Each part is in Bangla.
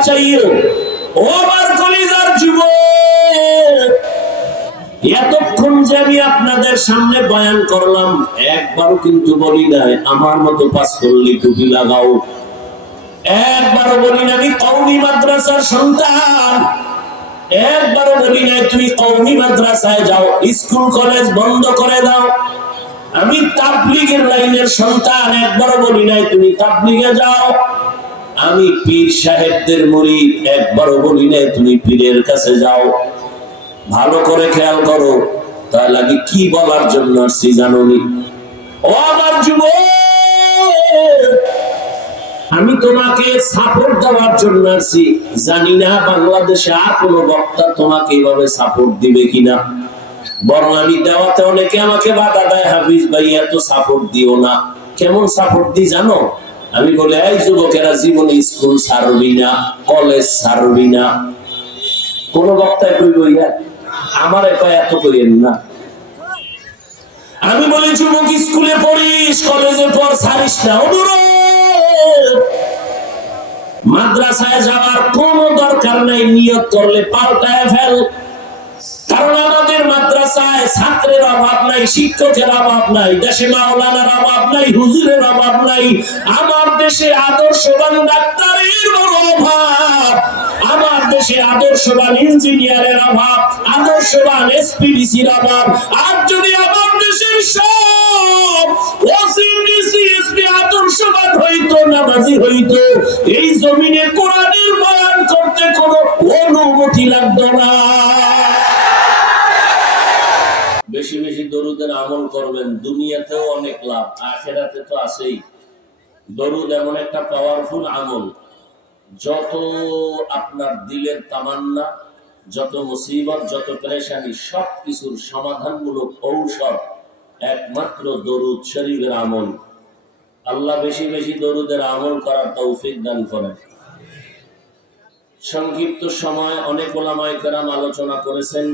বাঁচাইও। ও আমার কলিজার যুবক, এতক্ষণ যে আমি আপনাদের সামনে বয়ান করলাম, একবারও কিন্তু বলি নাই আমার মতো পাঁচকল্লি টুপি লাগাও। একবারও বলি না আমি কওমি মাদ্রাসার সন্তান। একবারও বলি নাই তুমি কওমি মাদ্রাসায় যাও, স্কুল কলেজ বন্ধ করে দাও। আমি তাবলীগের লাইনের সন্তান। একবারও বলি নাই তুমি তাবলীগে যাও। আমি পীর সাহেবদের মুরিদ। একবারও বলি নাই তুমি পীরের কাছে যাও। ভালো করে খেয়াল করো, তাহলে আমি কি বলার জন্য আসছি জানোনি? ও আমার যুবক, আমি তোমাকে সাপোর্ট দেওয়ার জন্য আসছি। জানি না বাংলাদেশে আর কোন বক্তা তোমাকে এইভাবে সাপোর্ট দিবে কিনা। বরং আমি দেওয়াতে অনেকে আমাকে বাধা দেয়, হাফিজ ভাই এত সাপোর্ট দিও না। কেমন সাপোর্ট দি জানো? আমি বলে, এই যুবকেরা জীবনে স্কুল ছাড়বি না, কলেজ ছাড়বি না। কোন বক্তায় কই বইয়া আমার এত করেন না। আমি বলি, যুবক স্কুলে পড়িস, কলেজে পড়, ছাড়িস না। অনুরোধ, মাদ্রাসায় যাওয়ার কোন দরকার নাই। নিয়ত করলে পাল্টায় ফেল। কারণ আমাদের মাদ্রাসায় ছাত্রের অভাব নাই, শিক্ষকের অভাব নাই, দেশে মাওলানার অভাব নাই, হুজুরের অভাব নাই। আমার দেশে আদর্শবান ডাক্তারের বড় অভাব। আমার দেশে আদর্শবান ইঞ্জিনিয়ারের অভাব, আদর্শবান এসপিডিসির অভাব। আর যদি আমার দেশের সব ওসিডিসি এসপি আদর্শবান হইতো, নামাজি হইতো, এই জমিনে কোরআনের বয়ান করতে কোনো অনুমতি লাগতো না। বেশি বেশি দরুদের আমল করবেন, দুনিয়াতেও অনেক লাভ, আখিরাতে তো আছেই। দরুদ এমন একটা পাওয়ারফুল আমল, যত আপনার দিলের তামান্না, যত মুসিবত, যত পেরেশানি, সবকিছুর সমাধানমূলক ঔষধ একমাত্র দরুদ শরীফের আমল। আল্লাহ বেশি বেশি দরুদের আমল করার তৌফিক দান করেন। সংক্ষিপ্ত সময় অনেক ওলামায়ে কেরাম আলোচনা করেছেন।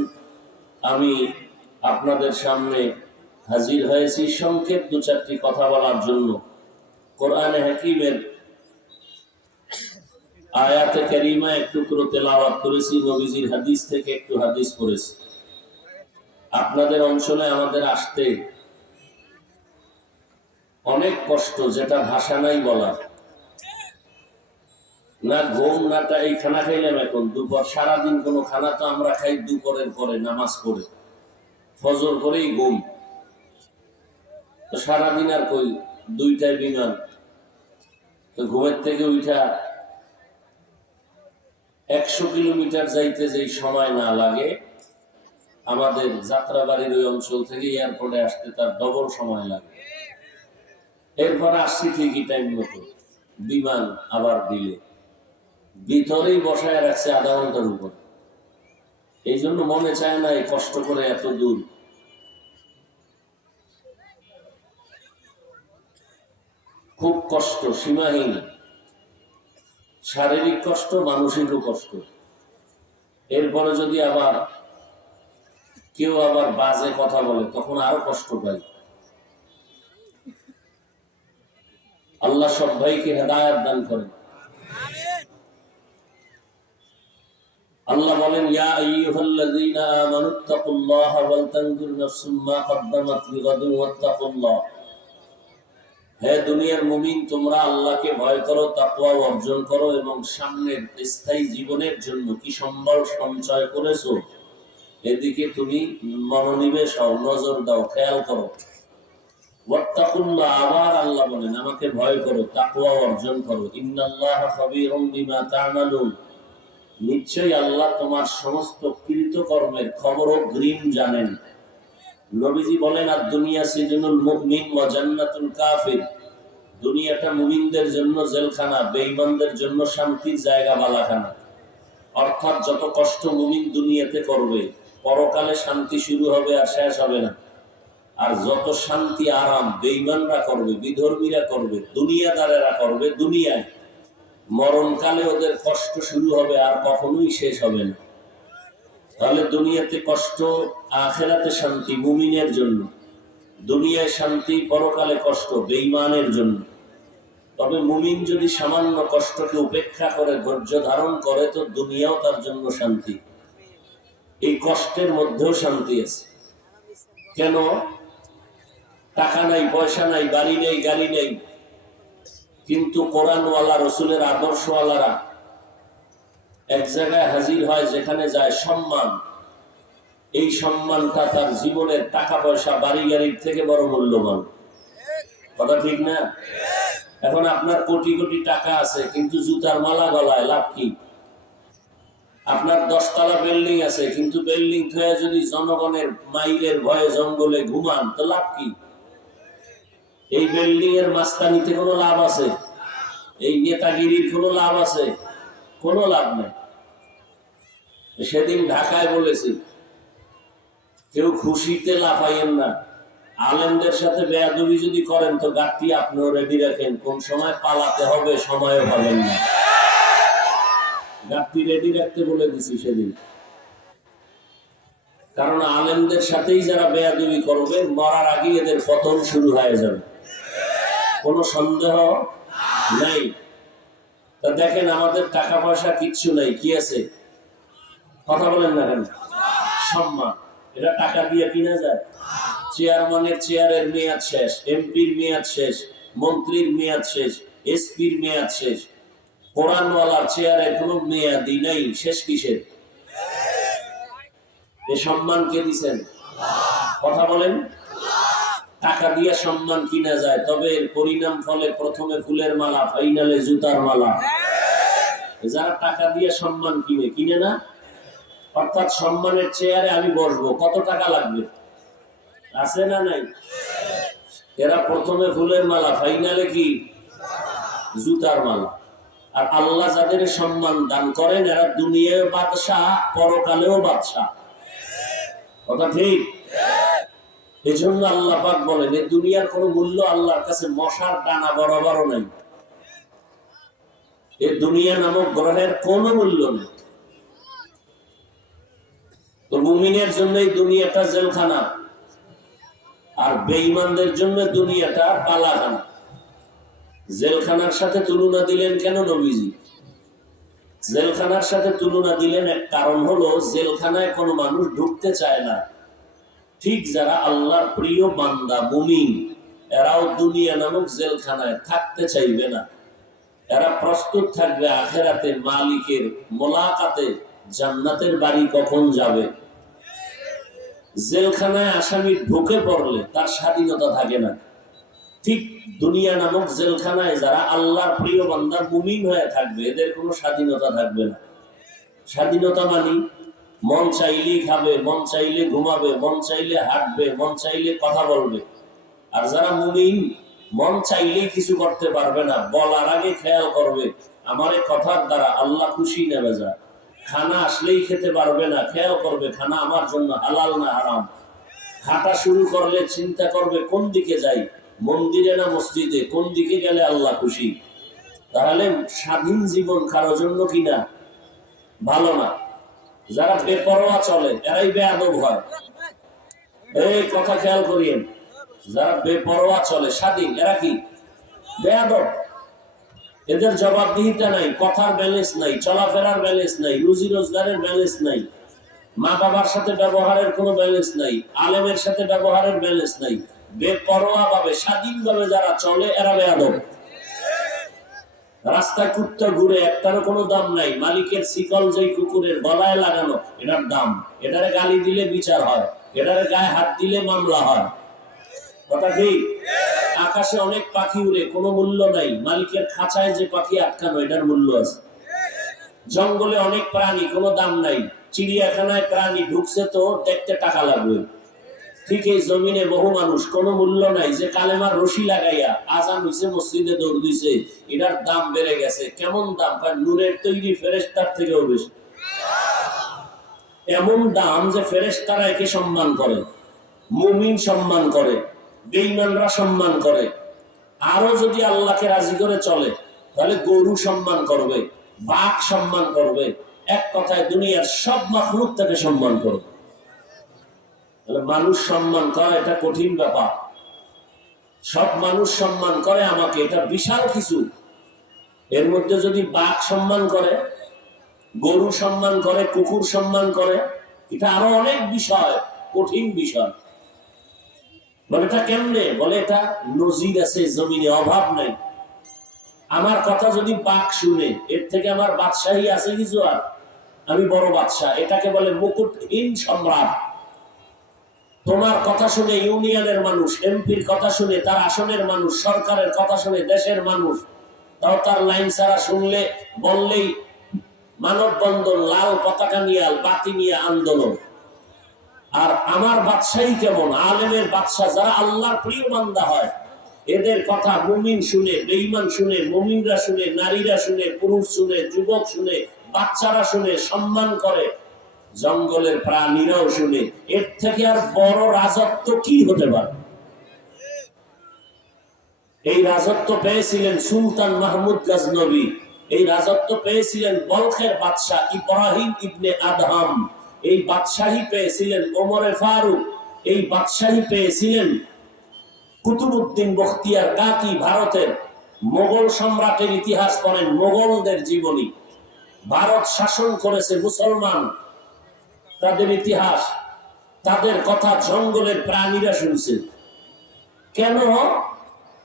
আমি আপনাদের সামনে হাজির হয়েছি সংক্ষেপ দু চারটি কথা বলার জন্য। কোরআনে হাকিমের আয়াতে কারিমা এক টুকরো তেলাওয়াত করেছি, নবীজির হাদিস থেকে একটু হাদিস পড়েছি। আপনাদের অঞ্চলে আমাদের আসতে অনেক কষ্ট, যেটা ভাষা নাই বলার। না ঘুম নাটা, এই খানা খাইলাম এখন দুপুর, সারাদিন কোনো খানা তো আমরা খাই দুপুরের পরে নামাজ পড়ে, ফজর করেই ঘুম। তো সারাদিন আর কই, দুইটায় বিমান। তো ঘুমের থেকে উঠা 100 কিলোমিটার যাইতে যেই সময় না লাগে, আমাদের যাত্রাবাড়ির ওই অঞ্চল থেকে এয়ারপোর্টে আসতে তার ডবল সময় লাগে। এরপরে আসছি ঠিকই টাইম মতো, বিমান আবার দিলে ভিতরেই বসায় রাখছে আধা ঘন্টার উপর। এই জন্য মনে চায় না এই কষ্ট করে এত দূর। খুব কষ্ট, সীমাহীন শারীরিক কষ্ট, মানসিকও কষ্ট। এরপরে যদি আবার কেউ আবার বাজে কথা বলে, তখন আরো কষ্ট পাই। আল্লাহ সব ভাইকে হেদায়েত দান করেন। আল্লাহ বলেন, ইয়া আইয়ুহাল্লাযীনা আমানুত্তাকুল্লাহা ওয়াল তানজুর নাফসুম মা কদ্দামাত লিগাদিন ওয়াত্তাকুল্লাহ। হে দুনিয়ার মুমিন, তোমরা আল্লাহকে ভয় করো, তাকওয়া অর্জন করো এবং সামনের স্থায়ী জীবনের জন্য কি সম্বল সঞ্চয় করেছো এদিকে তুমি মনোনিবেশ হও, নজর দাও, খেয়াল করো। ওয়াত্তাকুল্লাহ, আবার আল্লাহ বলেন আমাকে ভয় করো, তাকওয়া অর্জন করো। ইন্নাল্লাহা খাবীরুম বিমা তা'মালুন, নিশ্চয়ই আল্লাহ তোমার সমস্ত কৃতকর্মের খবর ও গ্রিম জানেন। নবীজি বলেন, আর দুনিয়া সিজনুল মুমিন ওয়া জান্নাতুল কাফির, দুনিয়াটা মুমিনদের জন্য জেলখানা, বেঈমানদের জন্য শান্তির জায়গা, বালাখানা। অর্থাৎ যত কষ্ট মুমিন দুনিয়াতে করবে, পরকালে শান্তি শুরু হবে আর শেষ হবে না। আর যত শান্তি আরাম বেঈমানরা করবে, বিধর্মীরা করবে, দুনিয়াদারেরা করবে দুনিয়ায়, মরণকালে ওদের কষ্ট শুরু হবে আর কখনোই শেষ হবে না। তাহলে দুনিয়াতে কষ্ট, আখিরাতে শান্তি মুমিনের জন্য, দুনিয়ায় শান্তি, পরকালে কষ্ট বেঈমানের জন্য। তবে মুমিন যদি সামান্য কষ্টকে উপেক্ষা করে ধৈর্য ধারণ করে তো দুনিয়াও তার জন্য শান্তি, এই কষ্টের মধ্যেও শান্তি আছে। কেন? টাকা নাই, পয়সা নাই, বাড়ি নেই, গাড়ি নেই, কিন্তু কোরআনওয়ালা রসুলের আদর্শওয়ালারা এক জায়গায় হাজির হয়, যেখানে যায় সম্মান। এই সম্মানটা তার জীবনের টাকা পয়সা বাড়ি গাড়ির থেকে বড় মূল্যবান। কথা ঠিক না? এখন আপনার কোটি কোটি টাকা আছে কিন্তু জুতার মালা গলায়, লাভ কি? আপনার 10 তলা বিল্ডিং আছে কিন্তু বিল্ডিং থেকে যদি জনগণের মাইলের ভয়ে জঙ্গলে ঘুমান তো লাভ কি? এই বিল্ডিং এর মাস্তানিতে কোনো লাভ আছে? এই নেতাগিরির কোনো লাভ আছে? কোনো লাভ নেই। সেদিন ঢাকায় বলেছি, কেউ খুশিতে লাফাইয়েন না। আলেমদের সাথে বেয়াদবি যদি করেন তো গাঁটটি আপনিও রেডি রাখেন, কোন সময় পালাতে হবে সময়ও পাবেন না। গাঁটটি রেডি রাখতে বলে দিছি সেদিন। কারণ আলেমদের সাথেই যারা বেয়াদবি করবে মরার আগে এদের পতন শুরু হয়ে যাবে, কোনো সন্দেহ নাই। তা দেখেন, আমাদের টাকা পয়সা কিচ্ছু নাই, কি আছে? কথা বলেন না কেন? সম্মান। এটা টাকা দিয়ে কিনা যায়? চেয়ারম্যানের চেয়ারের মেয়াদ শেষ, এমপির মেয়াদ শেষ, মন্ত্রীর মেয়াদ শেষ, এসপির মেয়াদ শেষ, কোরআনওয়ালার চেয়ারের কোনো মেয়াদই নাই। শেষ কিসের? এ সম্মান কে দিছেন? কথা বলেন। টাকা দিয়ে সম্মান কিনা যায়, তবে এর পরিণাম ফলে প্রথমে ফুলের মালা, ফাইনালে জুতার মালা। যারা টাকা দিয়ে সম্মান কিনে না, অর্থাৎ সম্মানের চেয়ারে আমি বসবো, কত টাকা লাগবে? আছে না নাই? এরা প্রথমে ফুলের মালা, ফাইনালে কি? জুতার মালা। আর আল্লাহ যাদের সম্মান দান করেন এরা দুনিয়ায় বাদশাহ, পরকালেও বাদশাহ। কথা ঠিক? এই জন্য আল্লাহ পাক বলেন, এই দুনিয়ার কোনো মূল্য আল্লাহর কাছে মশার ডানা বরাবরও নাই। এই দুনিয়া নামক গ্রহের কোনো মূল্য নেই। তো মুমিনের জন্য এই দুনিয়াটা জেলখানা, আর বেঈমানদের জন্য দুনিয়াটা পালাখানা। জেলখানার সাথে তুলনা দিলেন কেন নবীজি? জেলখানার সাথে তুলনা দিলেন এক কারণ হলো, জেলখানায় কোনো মানুষ ঢুকতে চায় না। ঠিক যারা আল্লাহর প্রিয় বান্দা মুমিন, এরাও দুনিয়া নামক জেলখানায় থাকতে চাইবে না। এরা প্রস্তুত থাকবে আখেরাতে মালিকের মোলাকাতে, জান্নাতের বাড়ি কখন যাবে। জেলখানায় আসামি ঢুকে পড়লে তার স্বাধীনতা থাকে না। ঠিক দুনিয়া নামক জেলখানায় যারা আল্লাহর প্রিয় বান্দা মুমিন হয়ে থাকবে, এদের কোনো স্বাধীনতা থাকবে না। স্বাধীনতা মানে মন চাইলেই খাবে, মন চাইলে ঘুমাবে, মন চাইলে হাঁটবে, মন চাইলে কথা বলবে। আর যারা মুমিন, মন চাইলেই কিছু করতে পারবে না, বলার আগে খেয়াল করবে আমার এই কথার দ্বারা আল্লাহ খুশি না বেজা। খানা আসলেই খেতে পারবে না, খেয়াল করবে খানা আমার জন্য হালাল না হারাম। হাঁটা শুরু করলে চিন্তা করবে কোন দিকে যাই, মন্দিরে না মসজিদে, কোন দিকে গেলে আল্লাহ খুশি। তাহলে স্বাধীন জীবন কারোর জন্য কিনা ভালো না। যারা বেপরোয়া চলে এরাই বেয়াদব হয়। এই কথা খেয়াল করিয়েন, যারা বেপরোয়া চলে স্বাধীন, এরা কি বেয়াদব। এদের জবাবদিহিতা নাই, কথার ব্যালেন্স নাই, চলাফেরার ব্যালেন্স নাই, রুজি রোজগারের ব্যালেন্স নাই, মা বাবার সাথে ব্যবহারের কোনো ব্যালেন্স নাই, আলেমের সাথে ব্যবহারের ব্যালেন্স নাই। বেপরোয়া ভাবে স্বাধীনভাবে যারা চলে এরা বেয়াদব। রাস্তায় কুত্তা ঘুরে, একটারও কোনো দাম নাই। মালিকের শিকল যেই কুকুরের গলায় লাগানো, এটার দাম। এটারে গালি দিলে বিচার হয়, এটারে গায়ে হাত দিলে মামলা হয়। কথা ঠিক? আকাশে অনেক পাখি উড়ে, কোনো মূল্য নাই। মালিকের খাঁচায় যে পাখি আটকানো, এটার মূল্য আছে। জঙ্গলে অনেক প্রাণী, কোনো দাম নাই। চিড়িয়াখানায় প্রাণী ঢুকছে তো দেখতে টাকা লাগবে। ঠিক এই জমিনে বহু মানুষ, কোনো মূল্য নাই। যে কালেমার রশি লাগাইয়া আজান হইছে, মসজিদে দৌড় দিছে, এটার দাম বেড়ে গেছে। কেমন দাম? নূরের তৈরি ফেরেশতার থেকেও বেশি। এমন দাম যে ফেরেশতারা একে সম্মান করে, মুমিন সম্মান করে, বেঈমানরা সম্মান করে। আরো যদি আল্লাহকে রাজি করে চলে তাহলে গরু সম্মান করবে, বাঘ সম্মান করবে। এক কথায় দুনিয়ার সব মাখলুক তাকে সম্মান করবে। তাহলে মানুষ সম্মান করা এটা কঠিন ব্যাপার। সব মানুষ সম্মান করে আমাকে, এটা বিশাল কিছু। এর মধ্যে যদি বাঘ সম্মান করে, গরু সম্মান করে, কুকুর সম্মান করে, এটা আরো অনেক বিষয়, কঠিন বিষয়। বলে এটা কেমনে? বলে এটা নজির আছে জমিনে, অভাব নাই। আমার কথা যদি বাঘ শুনে, এর থেকে আমার বাদশাহী আছে কিছু? আর আমি বড় বাদশাহ, এটাকে বলে মুকুটহীন সম্রাট। তোমার কথা শুনে ইউনিয়নের মানুষ, এমপির কথা শুনে তার আসনের মানুষ, সরকারের কথা শুনে দেশের মানুষ, তাও তার লাইন ছাড়া শুনলে বললেই মানববন্ধন, লাল পতাকা নিয়ে, বাতি নিয়ে আন্দোলন। আর আমার বাদশাহী কেমন? আলেমের বাদশাহ, যারা আল্লাহর প্রিয় বান্দা হয়, এদের কথা মুমিন শুনে, বেঈমান শুনে, মুমিনরা শুনে, নারীরা শুনে, পুরুষ শুনে, যুবক শুনে, বাচ্চারা শুনে, সম্মান করে, জঙ্গলের প্রাণীরাও শুনে। এর থেকে আর বড় রাজত্ব কি হতে পারে? এই রাজত্ব পেয়েছিলেন সুলতান মাহমুদ গজনবী, এই রাজত্ব পেয়েছিলেন বলখের বাদশাহ ইব্রাহিম ইবনে আদহাম, এই বাদশাহী পেয়েছিলেন ওমরে ফারুক, এই বাদশাহী পেয়েছিলেন কুতুবউদ্দিন বখতিয়ার কাকি। ভারতের মোগল সম্রাটের ইতিহাস পড়েন, মোগলদের জীবনী। ভারত শাসন করেছে মুসলমান, তাদের ইতিহাস, তাদের কথা জঙ্গলের প্রাণীরা শুনছে। কেন?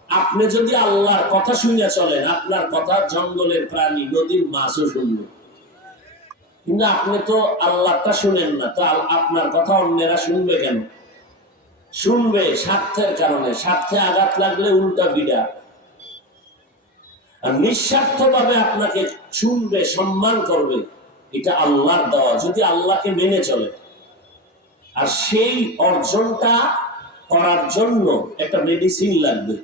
আপনি যদি আল্লাহর কথা শুনে চলেন, আপনার কথা জঙ্গলের প্রাণী, নদীর মাছও শুনবে। কিন্তু আপনি তো আল্লাহটা শুনেন না, তো আপনার কথা অন্যেরা শুনবে কেন? শুনবে স্বার্থের কারণে। স্বার্থে আঘাত লাগলে উল্টা বিড়া। আর নিঃস্বার্থ ভাবে আপনাকে শুনবে, সম্মান করবে, এটা আল্লাহর দেওয়া, যদি আল্লাহকে মেনে চলে। আর সেই অর্জনটা করার জন্য একটা মেডিসিন লাগবে।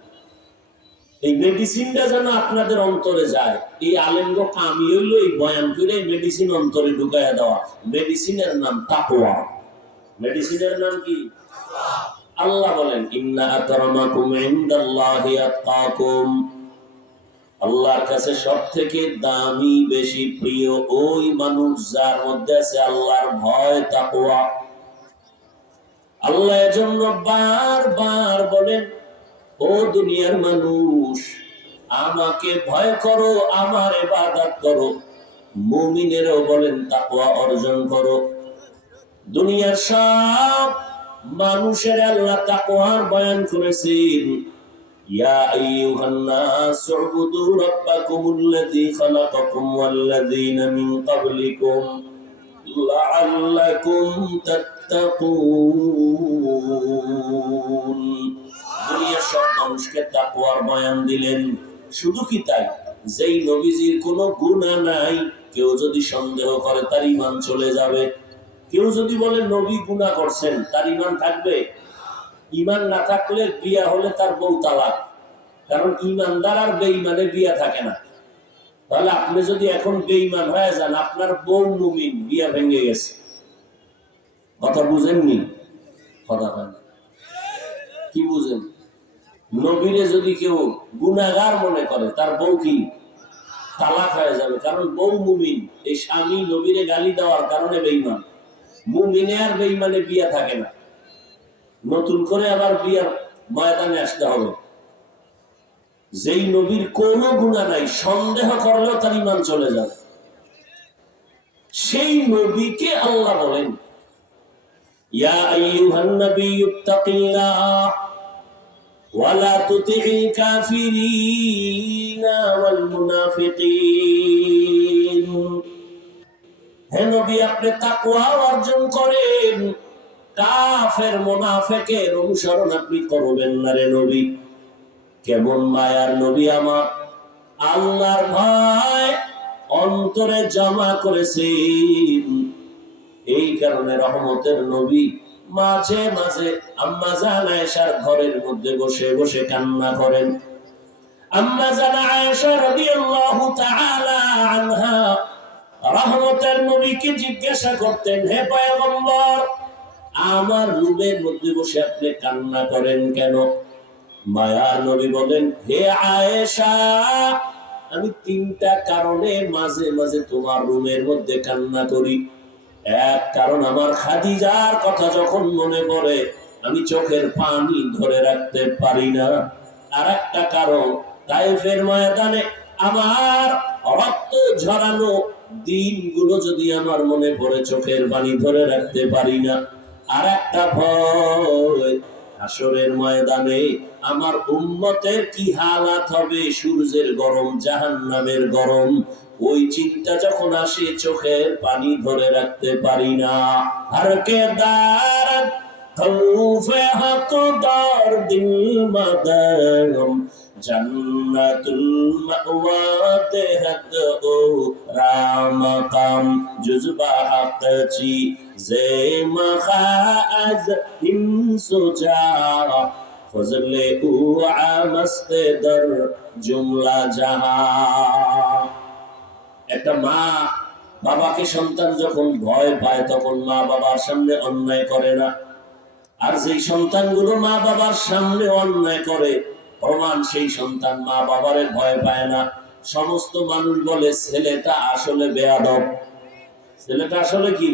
এই মেডিসিনটা যেন আপনাদের অন্তরে যায়। এই আলেমগো কামি হইল এই বয়ান করে মেডিসিন অন্তরে ঢুকাইয়া দেওয়া। মেডিসিনের নাম তাকওয়া। মেডিসিনের নাম কি? আল্লাহ বলেন, ইন্না আকরামাকুম ইনদাল্লাহি আতকাকুম, আল্লাহর কাছে সবথেকে দামি, বেশি প্রিয় ওই মানুষ যার মধ্যে আছে আল্লাহর ভয়, তাকওয়া। আল্লাহ এজন্য বারবার বলেন, ও দুনিয়ার মানুষ, আমাকে ভয় করো, আমার ইবাদত করো। মুমিনেরও বলেন তাকওয়া অর্জন করো। দুনিয়ার সব মানুষের আল্লাহ তাকওয়ার বয়ান করেছেন। ইয়া আইয়ুহান নাস উবুদু রাব্বাকুমুল্লাযী খালাকাকুম ওয়াল্লাযীনা মিন ক্বাবলিকুম লাআল্লাকুম তাত্তাকুন। দুনিয়ার সব মানুষকে তাকওয়ার বয়ান দিলেন। শুধু কি তাই? যেই নবীজির কোনো গুনাহ নাই, কেউ যদি সন্দেহ করে তার ঈমান চলে যাবে। কেউ যদি বলে নবী গুনাহ করছেন, তার ঈমান থাকবে? ঈমান না থাকলে বিয়া হলে তার বউ তালাক। কারণ ঈমানদার আর বেঈমানে বিয়া থাকে না। তাহলে আপনি যদি এখন বেঈমান হয়ে যান, আপনার বউ মুমিন, বিয়া ভেঙে গেছে। কথা বুঝেননি? কথা হয় না। কি বুঝেন? নবীরে যদি কেউ গুনাহগার মনে করে, তার বউ কি তালাক হয়ে যাবে, কারণ বউ মুমিন। এই স্বামী নবীরে গালি দেওয়ার কারণে বেঈমান। মুমিনে আর বেঈমানে বিয়া থাকে না, নতুন করে আবার বিয়ার ময়দানে আসতে হবে। যেই নবীর কোনো গুনাহ নাই, সন্দেহ করলেও তার ঈমান চলে যাবে। সেই নবীকে আল্লাহ বলেন, ইয়া আইয়ুহান নাবিয়্যু তাকিল্লাহ ওয়া লা তুতি'ল কাফিরিনা ওয়াল মুনাফিকিন। হে নবী, আপনি তাকওয়া অর্জন করেন, কাফের মুনাফিকের অনুসরণ আপনি করবেন না রে নবী। কেমন মায়ার নবী আমার, আল্লাহর ভয় অন্তরে জমা করেছেন। এই কারণে রহমতের নবী মাঝে মাঝে আম্মা জান আয়েশার ঘরের মধ্যে বসে বসে কান্না করেন। আম্মা জান আয়েশা রাদিয়াল্লাহু তাআলা আনহা রহমতের নবীকে জিজ্ঞাসা করতেন, হে পয়গম্বর, আমার রুমের মধ্যে বসে আপনি কান্না করেন কেন? মায়ার নবী বলেন, হে আয়েশা, আমি তিনটা কারণে মাঝে মাঝে তোমার রুমের মধ্যে কান্না করি। এক কারণ, আমার খাদিজার কথা যখন মনে পড়ে আমি চোখের পানি ধরে রাখতে পারি না। আর একটা কারণ, তায়েফের ময়দানে আমার রক্ত ঝরানো দিনগুলো যদি আমার মনে পড়ে চোখের পানি ধরে রাখতে পারি না। আর একটা ভয়, হাসরের ময়দানে আমার উম্মতের কি হালাত হবে, সূর্যের গরম, জাহান্নামের গরম, ওই চিন্তা যখন আসে চোখের পানি ধরে রাখতে পারি না। আর কে দাঁড়ান খৌফে হকদার দিল মাদাম জান্নাতুল মাওয়া দেহত ও রামকাম জুজবা হকচি জে মখাজ ইনসুজা ফজলে উ আমস্তে দর জুমলা জাহা। একটা মা বাবাকে সন্তান যখন ভয় পায় তখন মা বাবার সামনে অন্যায় করে না, আর যেই সন্তানগুলো মা বাবার সামনে অন্যায় করে, প্রমাণ সেই সন্তান মা বাবারে ভয় পায় না। সমস্ত মানুষ বলে ছেলেটা আসলে বেয়াদব, ছেলেটা আসলে কি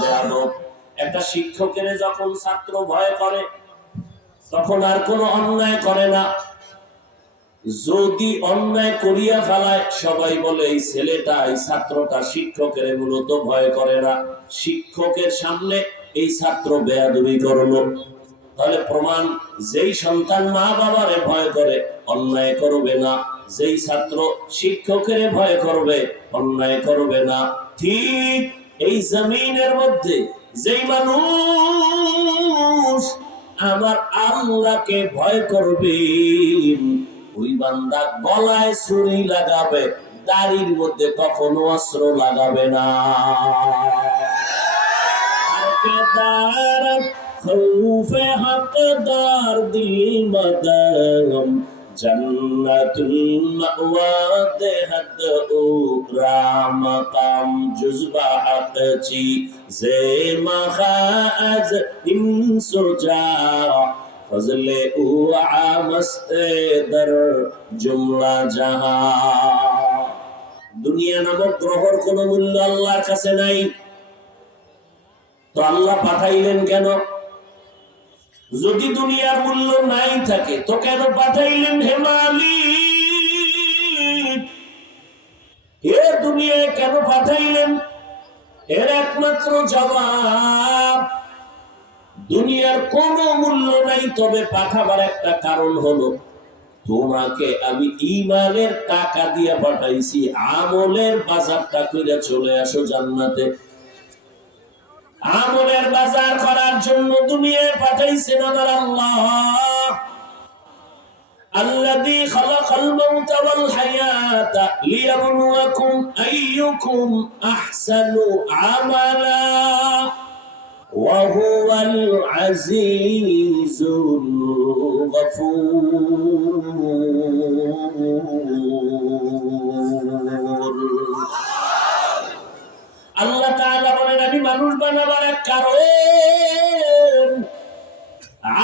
বেয়াদব। একটা শিক্ষকের যখন ছাত্র ভয় করে তখন আর কোনো অন্যায় করে না, যদি অন্যায় করিয়া ফেলায় সবাই বলে এই ছেলেটা, এই ছাত্রটা শিক্ষকের মূলত ভয় করে না, শিক্ষকের সামনে এই ছাত্র বেয়াদবি করলো। তাহলে প্রমাণ, যেই সন্তান মা বাবারে ভয় করে অন্যায় করবে না, যেই ছাত্র শিক্ষকের ভয় করবে অন্যায় করবে না। ঠিক এই জমিনের মধ্যে যেই মানুষ আমার আল্লাহকে ভয় করবে, ওই বান্দা গলায় ছুরি লাগাবে, দাড়ির মধ্যে কখনো অস্ত্র লাগাবে না। খৌফে হকদার দিল মাদাম জান্নাতুল মাওয়া দেহত ও রামকাম জুজবা হকচি জে মখাজ ইনসুজা ফজলে উ আমস্তে দর জুমলা জাহা। দুনিয়া নামক গ্রহর কোনো মূল্য আল্লাহর কাছে নাই, তো আল্লাহ পাঠাইলেন কেন? যদি দুনিয়ার মূল্য নাই থাকে তো কেন পাঠাইলেন? হে মালিক, এ দুনিয়ায় কেন পাঠাইলেন? এর একমাত্র জবাব, দুনিয়ার কোনো মূল্য নাই, তবে পাঠাবার একটা কারণ হলো তোমাকে আমি ঈমানের টাকা দিয়ে পাঠাইছি, আমলের বাজারটা কইরা চলে আসো জান্নাতে। আমলের বাজার করার জন্য দুনিয়ায় পাঠাইছেন আমার আল্লাহ। আল্লাযী খালাকাল মাউতা ওয়াল হায়াতা লিয়াবলুয়াকুম আইয়ুকুম আহসানু আমালা ওয়া হুয়াল আজিজুল গফুর। আল্লাহ তাআলা বলেন আমি মানুষ বানাবার এক কারণ,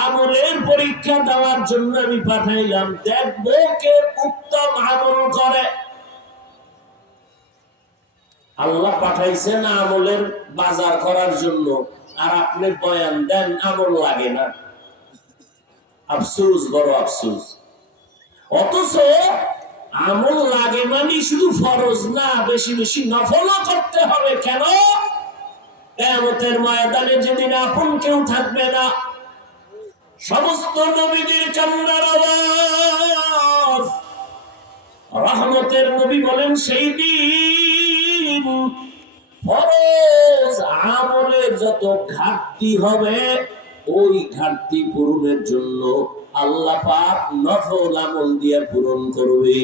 আমলের পরীক্ষা দেওয়ার জন্য আমি পাঠাইলাম, দেখবো কে উত্তম আমল করে। আল্লাহ পাঠাইছেন আমলের বাজার করার জন্য, আর আপনি বয়ান দেন আমল লাগে না। আফসোস, বড় আফসোস। অথচ আমল লাগে মানে শুধু ফরজ না, বেশি বেশি নফলও করতে হবে। কেন? কিয়ামতের ময়দানে যেদিন আপন কেউ থাকবে না, সমস্ত নবীদের কান্নার আওয়াজ, রহমতের নবী বলেন সেই দিন ফরজ আমলের যত ঘাটতি হবে, ওই ঘাটতি পূরণের জন্য আল্লাহ পাক নফল আমল দিয়ে পূরণ করবে।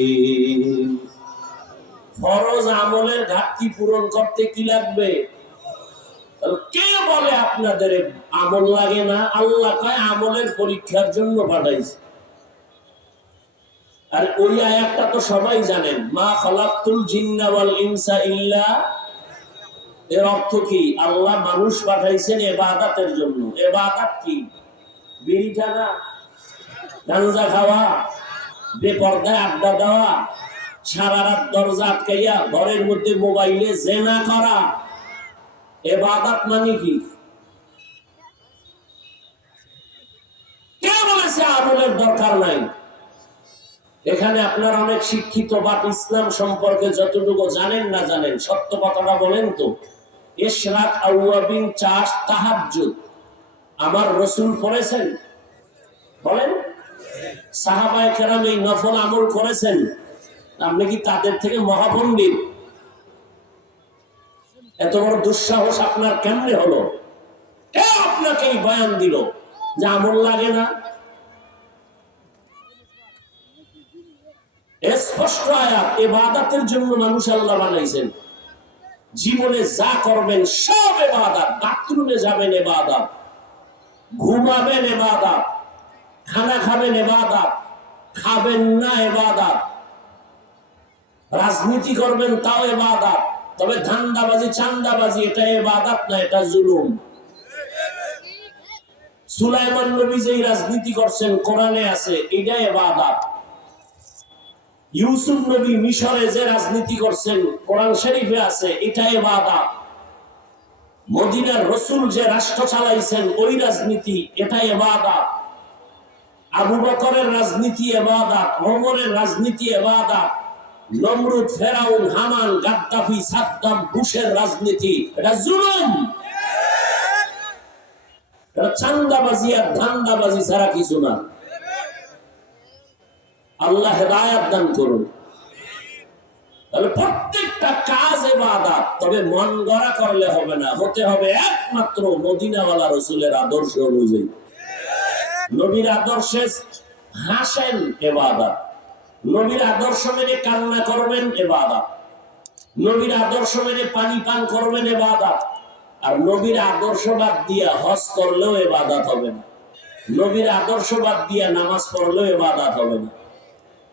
ফরজ আমলের ঘাটতি পূরণ করতে কি লাগবে? কে বলে আপনাদের আমল লাগে না? আল্লাহ কয় আমলের পরীক্ষার জন্য পাঠাইছে। আর ওই আয়াতটা তো সবাই জানেন, মা খালাকতুল জিন্না ওয়াল ইনসা ইল্লা, এর অর্থ কি? আল্লাহ মানুষ পাঠাইছেন ইবাদতের জন্য। ইবাদত কি? বিড়ি টানা, গাঁজা খাওয়া, বেপরদায় আড্ডা দেওয়া, সারা রাত দরজা আটকাইয়া ঘরের মধ্যে মোবাইলে জেনা করা, ইবাদত মানে কি? কে বলেছে আমলের দরকার নাই? এখানে আপনারা অনেক শিক্ষিত, বাপ ইসলাম সম্পর্কে যতটুকু জানেন না জানেন, সত্য কথাটা বলেন তো। ইশরাক, আওয়াবিন, চাষ, তাহাজ্জুদ আমার রাসূল পড়েছেন? বলেন। সাহাবায়ে কেরাম এই নফল আমল করেছেন? আপনি কি তাদের থেকে মহাপণ্ডিত? এত বড় দুঃসাহস আপনার কেমনে হলো? কে আপনাকে এই বয়ান দিল যে আমল লাগে না? স্পষ্ট আয়াত, ইবাদতের জন্য মানুষ আল্লাহ বানাইছেন। জীবনে যা করবেন সব ইবাদত। বাথরুমে যাবেন ইবাদত, ঘুমাবেন ইবাদত, খানা খাবেন ইবাদত, খাবেন না ইবাদত, রাজনীতি করবেন তাও ইবাদত। তবে ধান্দাবাজি, চান্দাবাজি এটা ইবাদত না, এটা জুলুম। সুলাইমান নবী যে রাজনীতি করছেন কোরআনে আছে, এটা ইবাদত। ইউসুফ নবী মিশরে যে রাজনীতি করছেন কোরআন শরীফে আছে, এটা ইবাদত। মদিনার রাসূল যে রাষ্ট্র চালাইছেন ওই রাজনীতি, এটা ইবাদত। আবু বকরের রাজনীতি ইবাদত, ওমরের রাজনীতি ইবাদত। নমরুদ, ফেরাউন, হামান, গাদ্দাফি, সাদ্দাম, বুশের রাজনীতি এটা জুলুম। এটা চান্দাবাজি আর ধান্দাবাজি ছাড়া কিছু না। আল্লাহ হেদায়েত দান করুন। তাহলে প্রত্যেকটা কাজ ইবাদত, তবে মন গড়া করলে হবে না, হতে হবে একমাত্র মদিনাওয়ালা রাসূলের আদর্শ অনুযায়ী। নবীর আদর্শে হাসেন ইবাদত, নবীর আদর্শ মেনে কান্না করবেন ইবাদত, নবীর আদর্শ মেনে পানি পান করবেন ইবাদত। আর নবীর আদর্শ বাদ দিয়া হজ করলেও ইবাদত হবে না, নবীর আদর্শ বাদ দিয়া নামাজ পড়লেও ইবাদত হবে না।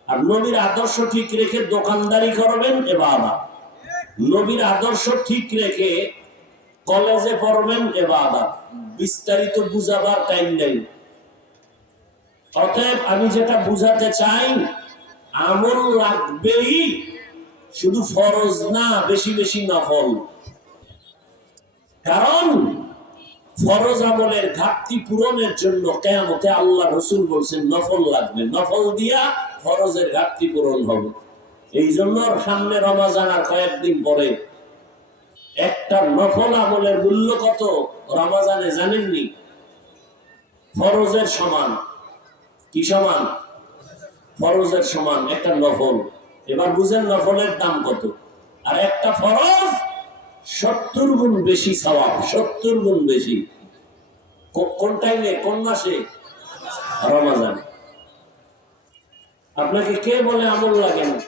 আর নবীর আদর্শ ঠিক রেখে দোকানদারি করবেন ইবাদত, নবীর আদর্শ ঠিক রেখে কলেজে পড়বেন ইবাদত। বিস্তারিত বুঝাবার টাইম নেই। অতএব আমি যেটা বুঝাতে চাই, আমল লাগবেই, শুধু ফরজ না, বেশি বেশি নফল। কারণ ফরজ আমলের ঘাটতি পূরণের জন্য কিয়ামতে আল্লাহ রাসূল বলেন নফল লাগবে, নফল দিয়া ফরজের ঘাটতি পূরণ হবে। এই জন্য সামনে রমজান আর কয়েকদিন পরে একটা নফল আমলের মূল্য কত রমজানে জানেননি? ফরজের সমান। কি সমান? ফরজের সমান একটা নফল। এবার বুঝেন নফলের দাম কত। আর একটা ফরজ 70 গুণ বেশি সওয়াব, 70 গুণ বেশি। কোন টাইমে, কোন মাসে? রমজান। আপনাকে কে বলে আমল লাগে না?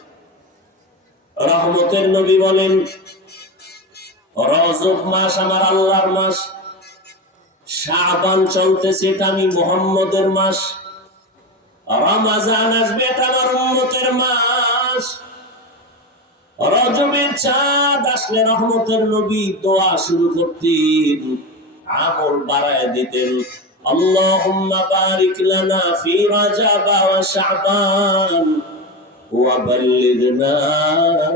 রহমতের নবী বলেন রজব মাস আমার আল্লাহর মাস, শাবান চলতেছে এটা আমি মুহাম্মদের মাস, রমজান আসবে এটা আমার উম্মতের মাস। রজবের চাঁদ আসলে রহমতের নবী দোয়া শুরু করতেন, আমল বাড়ায় দিতেন। আল্লাহুম্মা বারিক লানা ফি রাজাব ওয়া শাবান ওয়া বাল্লিগনা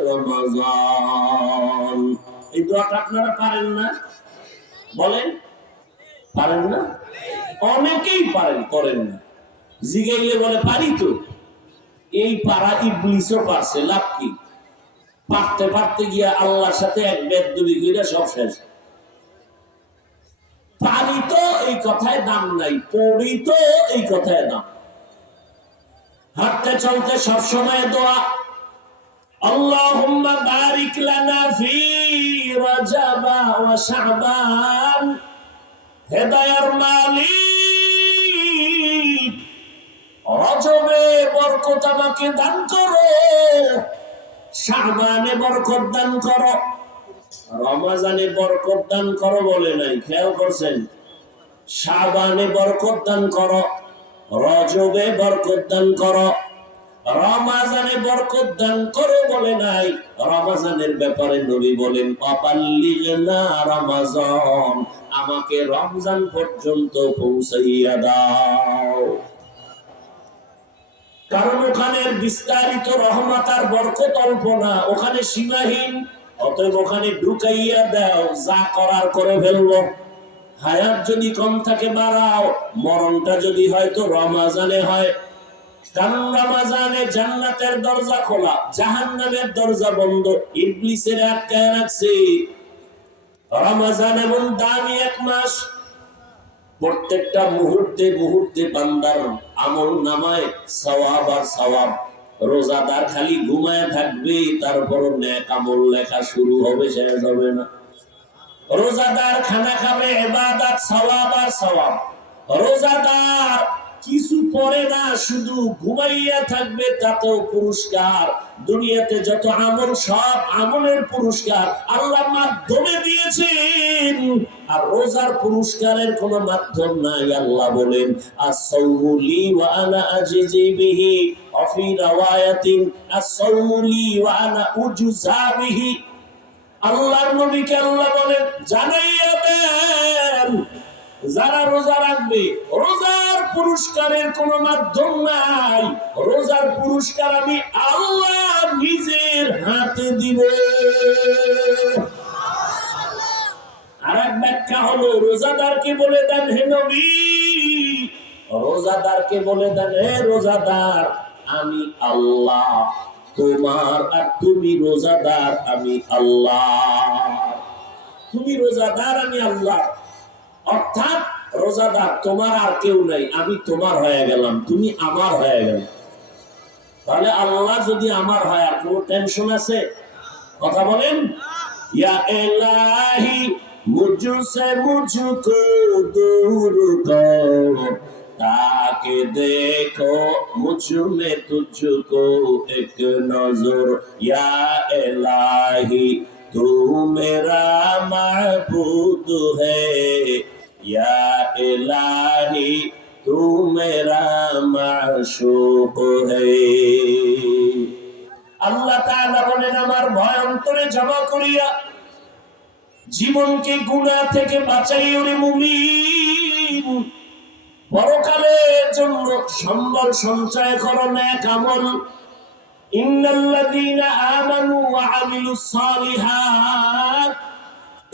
রমাজান। এই দোয়াটা আপনারা পারেন না? বলেন, পারেন না? অনেকেই পারেন, করেন না। জিগাইলে বলে পারি তো। এই পারা ইবলিসও পারছে, লাভ কি? পারতে পারতে গিয়া আল্লাহর সাথে এক বেদবি কইরা সব শেষ। পারি তো এই কথায় দাম নাই, পড়ি তো এই কথায় দাম। হাঁটতে চলতে সবসময় দোয়া, আল্লাহুম্মা বারিক লানা ফি রাজাব ওয়া শাবান। হেদায়ার মালিক, রজবে বরকত আমাকে দান করো, শাবানে বরকত দান করো, রমজানে বরকত দান করো বলে নাই, খেয়াল করছেন? শাবানে বরকত দান করো, রজবে বরকত দান করো, রমজানে বরকত দান করো বলে নাই। রমজানের ব্যাপারে নবী বলেন আবাল্লিগনা রমাজান, আমাকে রমজান পর্যন্ত পৌঁছাইয়া দাও। কারণ ওখানে বিস্তারিত রহমত আর বরকত অল্প না, ওখানে সীমাহীন। অতএব ওখানে ঢুকাইয়া দাও, যা করার করে ফেলবো। হায়াত যদি কম থাকে বাড়াও, মরণটা যদি হয়তো রমজানে হয়, কারণ রমজানে জান্নাতের দরজা খোলা, জাহান্নামের দরজা বন্ধ, ইবলিসের আটকায় রাখছে। রমজান এমন দামি এক মাস, প্রত্যেকটা মুহূর্তে মুহূর্তে বান্দার আমল নামায় সওয়াব আর সওয়াব। রোজাদার খালি ঘুমায় থাকবে, তারপরও নেক আমল লেখা শুরু হবে, শেষ হবে না। রোজাদার খানা খাবে, ইবাদত সওয়াব আর সওয়াব। রোজাদার কিছু পড়ে না, শুধু ঘুমাইয়া থাকবে, তাতেও পুরস্কার। দুনিয়াতে যত আমল, সব আমলের পুরস্কার আল্লাহ মাধ্যমে দিয়েছেন, আর রোজার পুরস্কারের কোনো মাধ্যম নাই। আল্লাহ বলেন আস-সাওমু লি ওয়া আনা আজজি বিহি, ওয়া ফি রাওয়ায়াতিন আস-সাওমু লি ওয়া আনা উজজা বিহি। আল্লাহর নবীকে আল্লাহ বলেন জানাইয়া দেন, যারা রোজা রাখবে, রোজার পুরস্কারের কোন মাধ্যম নাই, রোজার পুরস্কার আমি আল্লাহ নিজের হাতে দিব। আর এক ব্যাখ্যা হলো, রোজাদারকে বলে দেন হে নবী, রোজাদারকে বলে দেন হে রোজাদার, আমি আল্লাহ তোমার, আর তুমি রোজাদার আমি আল্লাহ। তুমি রোজাদার আমি আল্লাহ, অর্থাৎ রোজাদার তোমার আর কেউ নাই, আমি তোমার হয়ে গেলাম, তুমি আমার হয়ে গেল। তাহলে আল্লাহ যদি আমার হয়, আর কোনো টেনশন আছে? কথা বলেন। ইয়া ইলাহি মুঝসে মুঝকো দূর কর, তাকে দেখো মুঝ में तुझको एक नजर, या इलाही तू मेरा महबूब है, या इलाही तू मेरा माशूक है। আল্লাহ তাআলা বলেন আমার ভয় অন্তরে জমা করিয়া জীবনকে গুনাহ থেকে বাঁচাইও রে মুমিন। পরকালের জন্য সম্বল সঞ্চয় করো নেক আমল। ইন্নাল্লাযীনা আমানু ওয়া আমিলুস সালিহাত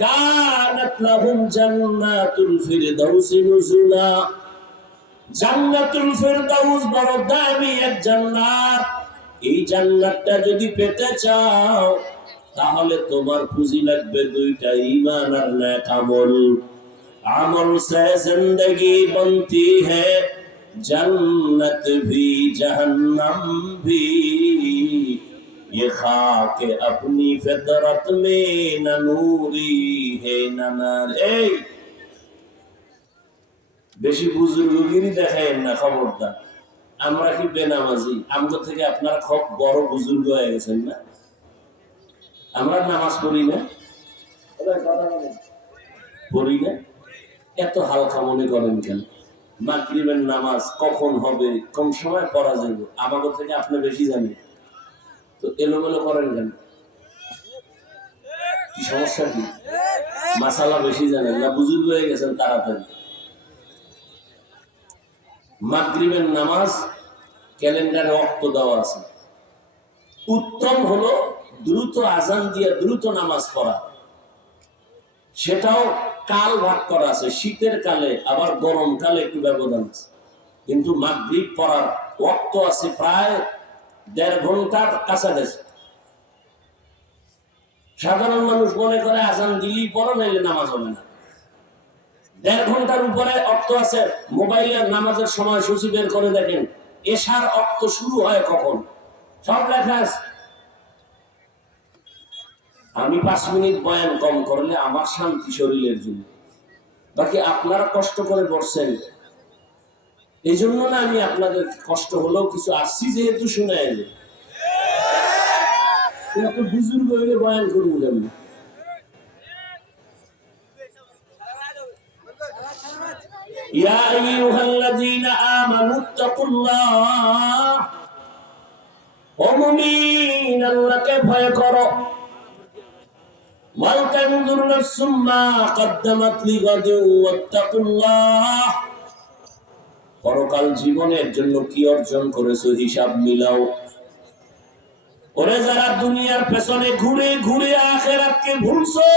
কানাত লাহুম জান্নাতুল ফিরদাউসি নুজুলা। জান্নাতুল ফিরদাউস বড় দামি এক জান্নাত। এই জান্নাতটা যদি পেতে চাও, তাহলে তোমার পুঁজি লাগবে দুইটা, ঈমান আর নেক আমল। আমল से जिंदगी बनती है, जन्नत भी जहन्नम भी, ये खाक अपनी फितरत में न नूरी है न नारे। বেশি বুজুর্গগিরি দেখায় না, খবরদার। আমরা কি বেনামাজি? আমগো থেকে আপনারা খুব বড় বুজুর্গ হয়ে গেছেন না? আমরা নামাজ পড়ি না, পড়ি না, এত হালকা মনে করেন কেন? মাগরিবের নামাজ কখন হবে, কোন সময় পড়া যাবে, আমাদের থেকে আপনি বেশি জানেন, তো এলোমেলো করেন কেন? কি সমস্যা কি? মাসালা বেশি জানেন না, বুজুর্গ হয়ে গেছেন তাড়াতাড়ি। মাগরিবের নামাজ ক্যালেন্ডারে ওয়াক্ত দেওয়া আছে। উত্তম হলো দ্রুত আজান দিয়ে দ্রুত নামাজ পড়া, সেটাও কাল ভাগ করা আছে, শীতের কালে আবার গরম কালে একটু ব্যবধান আছে। কিন্তু মাগরিব পড়ার ওয়াক্ত আছে প্রায় 1.5 ঘন্টার কাছাকাছি। সাধারণ মানুষ মনে করে আজান দিলেই পড়ো, নাইলে নামাজ হবে না। 1.5 ঘন্টার উপরে ওয়াক্ত আছে। মোবাইলে নামাজের সময় সূচি বের করে দেখেন, এশার ওয়াক্ত শুরু হয় কখন, সব লেখা আছে। আমি 5 মিনিট বয়ান কম করলে আমার শান্তি শরীরের জন্য, বাকি আপনারা কষ্ট করে বসছেন, এই জন্য না আমি আপনাদের কষ্ট হলেও কিছু আসছি যেহেতু শুনে এলে, কিন্তু বুজুর্গ হইলে বয়ান করবো আমি। ইয়া আইয়ুহাল্লাযীনা আমানুত্তাকুল্লাহ, ও মুমিন আল্লাহকে ভয় করো। ওয়ালতানজুর নাফসুম মা কদ্দামাত লিগাদিন ওয়াত্তাকুল্লাহ, পরকাল জীবনের জন্য কি অর্জন করেছো হিসাব মিলাও। ওরে যারা দুনিয়ার পেছনে ঘুরে ঘুরে আখিরাতকে ভুলছো,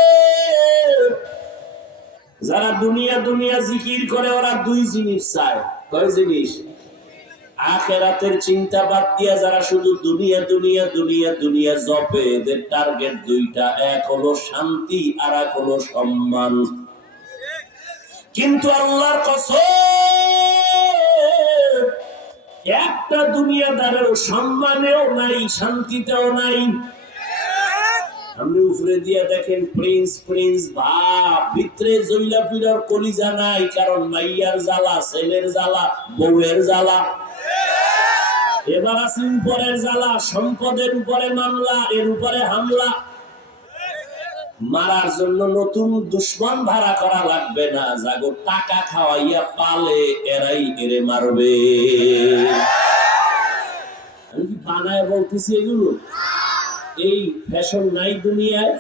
যারা দুনিয়া দুনিয়া জিকির করে, ওরা দুই জিনিস চায়। কয় জিনিস? আখিরাতের চিন্তা বাদ দিয়া যারা শুধু দুনিয়া দুনিয়া দুনিয়া দুনিয়া জপে, এদের টার্গেট দুইটা, এক হলো শান্তি আর এক হলো সম্মান। কিন্তু আল্লাহর কসম, একটা দুনিয়াদারের সম্মানেও নাই, শান্তিতেও নাই। আপনি উপরে দিয়ে দেখেন প্রিন্স প্রিন্স ভাব, ভিতরে জইলা পিরার কলিজা নাই, কারণ মাইয়ার জ্বালা, ছেলের জ্বালা, বউয়ের জ্বালা। এবার আছে উপরের জ্বালা, সম্পদের উপরে মামলা, এর উপরে হামলা। মারার জন্য নতুন দুশ্মন ভাড়া করা লাগবে না, যাগো টাকা খাওয়াইয়া পালে এরাই এরে মারবে। আমি কি বানায় বলতেছি এগুলো? এই ফ্যাশন নাই দুনিয়ায়।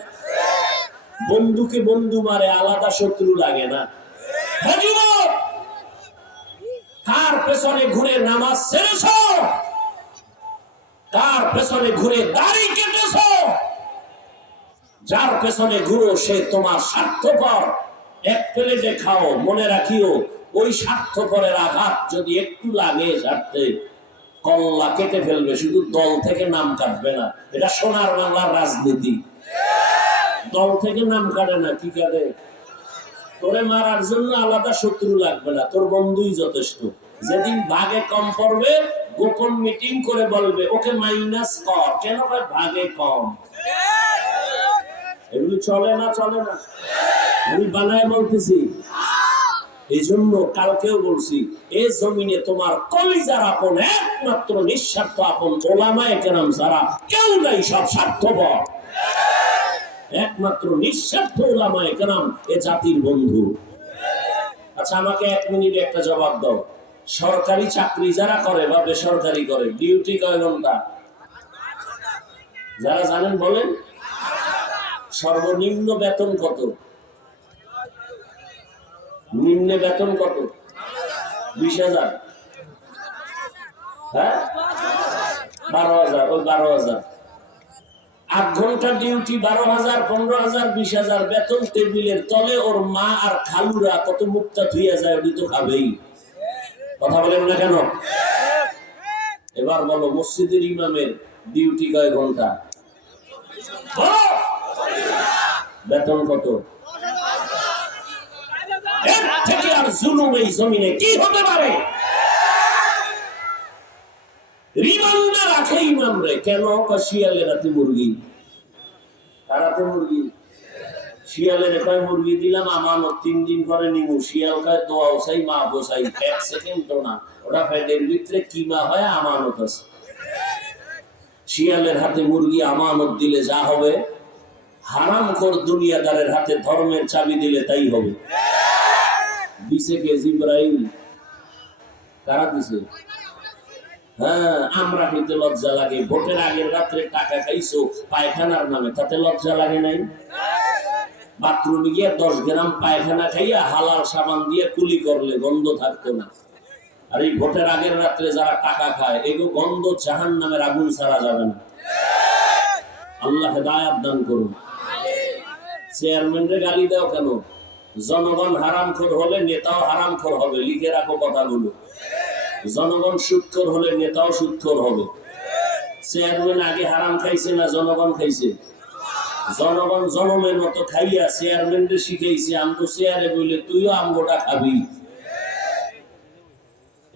বন্ধুকে বন্ধু মারে, আলাদা শত্রু লাগে না। কার পেছনে ঘুরে নামাজ ছেড়েছ, কার পেছনে ঘুরে দাড়ি কেটেছ, যার পেছনে ঘুরো সে তোমার স্বার্থপর। এক প্লেটে খাও, মনে রাখিও ওই স্বার্থপরের আঘাত যদি একটু লাগে স্বার্থে, কল্লা কেটে ফেলবে, শুধু দল থেকে নাম কাটবে না। এটা সোনার বাংলার রাজনীতি। দল থেকে নাম কাটে না, কি কাটে? তোরে মারার জন্য আলাদা শত্রু লাগবে না, তোর বন্ধুই যথেষ্ট। যেদিন ভাগে কম পড়বে, গোপন মিটিং করে বলবে ওকে মাইনাস কর। কেন ভাগে কম? এগুলি চলে না, চলে না। আমি বানায় বলতেছি। এই জন্য কালকেও বলছি, এই জমিনে তোমার কলিজার আপন, একমাত্র নিঃস্বার্থ আপন ওলামায়ে কেরাম যারা, কেউ নাই, সব স্বার্থপর। একমাত্র নিঃস্বার্থ ওলামায়ে কেরাম এ জাতির বন্ধু। আচ্ছা, আমাকে 1 মিনিটে একটা জবাব দাও। সরকারি চাকরি যারা করে বা বেসরকারি করে, ডিউটি কয় ঘন্টা? যারা জানেন বলেন। সর্বনিম্ন বেতন কত? নিম্ন বেতন কত? 20,000। হ্যাঁ, 12,000। ওই 12,000। 8 ঘন্টা ডিউটি, 12,000, 15,000, 20,000 বেতন। টেবিলের তলে ওর মা আর খালুরা কত মুক্তা ধুইয়া যায়, ওটি তো খাবেই। কথা বলেন না কেন? এবার বলো, মসজিদের ইমামের ডিউটি কয় ঘন্টা? বেতন কত? এর থেকে আর জুলুম এই জমিনে কি হতে পারে? রিমান্ডে রাখে ইমামরে কেন? শিয়ালের রাতে মুরগি, তারাতে মুরগি। শিয়ালের কয় মুরগি দিলাম আমানত, 3 দিন পরে নিমু। শিয়াল কয় দোয়াও চাই, মা বসাই। 1 সেকেন্ড তো না, ওটা পেটের ভিতরে কিমা হয়, আমানত আছে। শিয়ালের হাতে মুরগি আমানত দিলে যা হবে, হারামখোর দুনিয়াদারের হাতে ধর্মের চাবি দিলে তাই হবে। দিছে কে? জিবরাইল। কারা দিছে? হ্যাঁ, আমরা খেতে লজ্জা লাগে। ভোটের আগের রাত্রে টাকা খাইছো পায়খানার নামে, তাতে লজ্জা লাগে নাই? বাথরুমে গিয়ে 10 গ্রাম পায়খানা খাইয়া হালাল সাবান দিয়ে কুলি করলে গন্ধ থাকতো না। আর এই ভোটের আগের রাত্রে যারা টাকা খায়, এগুলো গন্ধ জাহান্নামের আগুন ছাড়া যাবে না। আল্লাহ হেদায়েত দান করুন। চেয়ারম্যানরে গালি দাও কেন? জনগণ হারামখোর হলে নেতাও হারামখোর হবে। লিখে রাখো কথাগুলো। জনগণ সুদখোর হলে নেতাও সুদখোর হবে। চেয়ারম্যান আগে হারাম খাইছে না জনগণ খাইছে? জনগণ জনমের মতো খাইয়া চেয়ারম্যানরে শিখাইছে, আমগো চেয়ারে বইলে তুইও আমগোটা খাবি।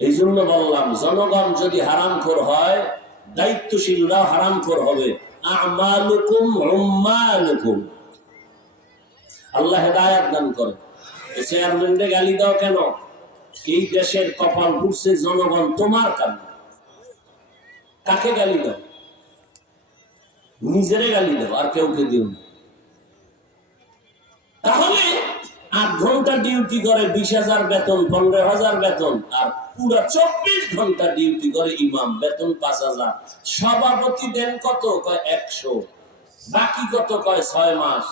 এই জন্য বললাম, জনগণ যদি হারামখোর হয়, দায়িত্বশীলরাও হারামখোর হবে। আমালুকুম উম্মালুকুম। আল্লাহ হেদায়েত দান করে। চেয়ারম্যানরে গালি দাও কেন? এই দেশের কপাল পুড়ছে জনগণ তোমার কারণে। কাকে গালি দাও? নিজেরে গালি দাও, আর কেউকে দিও না। তাহলে 8 ঘন্টা ডিউটি করে 20,000 বেতন, 15,000 বেতন, আর পুরা 24 ঘন্টা ডিউটি করে ইমাম, বেতন 5,000। সভাপতি দেন কত? কয় 100। বাকি কত? কয় 6 মাস।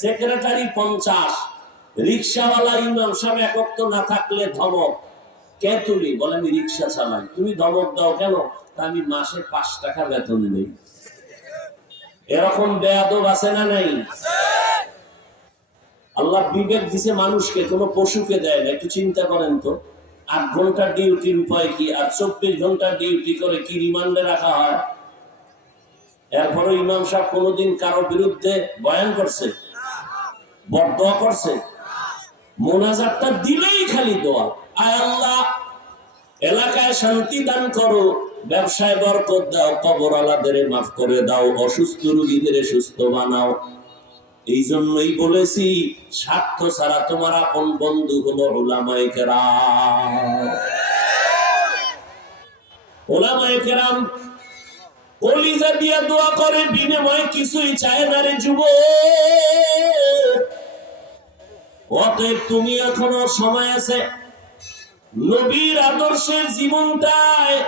সেক্রেটারি 50। রিক্সাওয়ালা ইমাম সাহেব এক ওয়াক্ত না থাকলে ধমক। কে তুমি? বলে আমি রিক্সা চালাই। তুমি ধমক দাও কেন? আমি মাসে 5 টাকা বেতন দেই। এরকম বেয়াদব আছে না নাই? আল্লাহ বিবেক দিছে মানুষকে, কোন পশুকে দেয় না। একটু চিন্তা করেন তো। 8 ঘন্টা ডিউটির উপায় কি? আর 24 ঘন্টা ডিউটি করে কি রিমান্ডে রাখা হয়? এরপরে ইমাম সাহেব কোনোদিন কারো বিরুদ্ধে বয়ান করছে, বদদোয়া করছে? মোনাজাতটা দিলেই খালি দোয়া, আয় আল্লাহ এলাকায় শান্তি দান করো, ব্যবসায় বরকত দাও, কবর আলাদের মাফ করে দাও, অসুস্থ রোগীদের সুস্থ বানাও। এই জন্যই বলেছি স্বার্থ ছাড়া তোমার আপন বন্ধু হলো উলামায়ে কেরাম। উলামায়ে কেরাম কলিজা দিয়া দোয়া করে, বিনিময়ে কিছুই চায় না রে যুবক। অতএব তুমি এখনো সময় আছে, নবীর আদর্শের জীবনটায়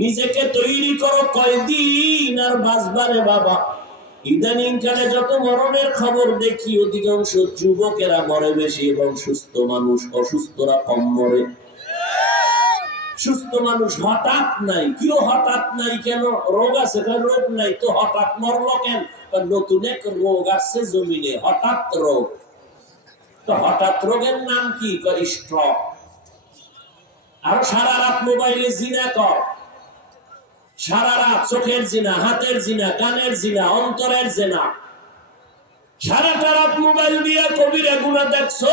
নিজেকে তৈরি করো। কয়দিন আর বাঁচবারে বাবা? ইদানিং কালে যত মরণের খবর দেখি, অধিকাংশ যুবকেরা মরে বেশি এবং সুস্থ মানুষ, অসুস্থরা কম মরে। সুস্থ মানুষ হঠাৎ নাই, কেউ হঠাৎ নাই কেন? রোগ আছে, রোগ নাই তো হঠাৎ মরলো কেন? নতুন এক রোগ আসছে জমিনে, হঠাৎ রোগ। তো হঠাৎ রোগের নাম কি? স্ট্রোক। আর সারা রাত মোবাইলে জিনা কর, সারা রাত চোখের জিনা, হাতের জিনা, কানের জিনা, অন্তরের জিনা, সারাটা রাত মোবাইল দিয়ে কবিরা গুনাহ দেখছো।